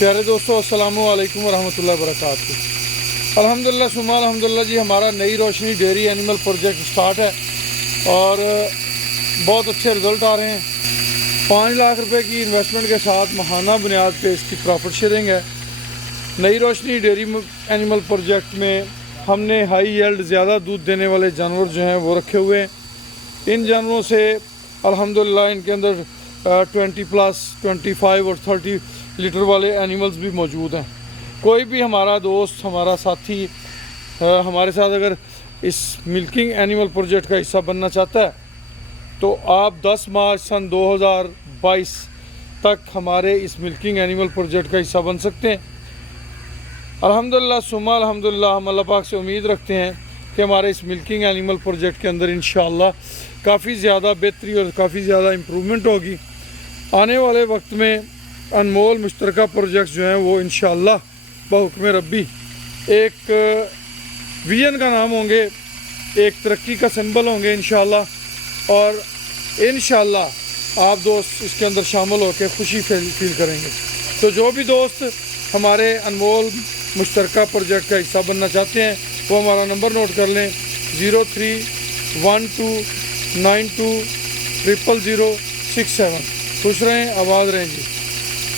प्यारे दोस्तों, अस्सलाम वालेकुम रहमतुल्लाहि व बरकातहू। अल्हम्दुलिल्लाह सुम्मा अल्हम्दुलिल्लाह जी, हमारा Nai Roshni dairy animal project start है और बहुत अच्छे रिज़ल्ट आ रहे हैं। 5 लाख रुपए की इन्वेस्टमेंट के साथ माहाना बुनियाद पे इसकी प्रॉफिट शेयरिंग है। Nai Roshni dairy animal project में हमने हाई यील्ड ज़्यादा दूध देने वाले जानवर जो हैं वो रखे हुए हैं। इन जानवरों से अल्हम्दुलिल्लाह इनके अंदर 25 और 30 लीटर वाले एनिमल्स भी मौजूद हैं। कोई भी हमारा दोस्त, हमारा साथी हमारे साथ अगर इस मिल्किंग एनिमल प्रोजेक्ट का हिस्सा बनना चाहता है तो आप 10 मार्च सन 2022 तक हमारे इस मिल्किंग एनिमल प्रोजेक्ट का हिस्सा बन सकते हैं। अल्हम्दुलिल्लाह सुम्मा अल्हम्दुलिल्लाह, हम अल्लाह पाक से उम्मीद रखते हैं कि हमारे इस मिल्किंग एनिमल प्रोजेक्ट के अंदर इंशाअल्लाह काफ़ी ज़्यादा बेहतरी और काफ़ी ज़्यादा इम्प्रूवमेंट होगी। आने वाले वक्त में अनमोल मुश्तरका प्रोजेक्ट्स जो हैं वो इंशाअल्लाह बहुक्म रब्बी एक विजन का नाम होंगे, एक तरक्की का सिंबल होंगे इंशाअल्लाह। और इंशाअल्लाह आप दोस्त इसके अंदर शामिल होकर खुशी फील करेंगे। तो जो भी दोस्त हमारे अनमोल मुश्तरका प्रोजेक्ट का हिस्सा बनना चाहते हैं वो हमारा नंबर नोट कर लें, 031292000067। खुश रहें, आबाद रहें जी।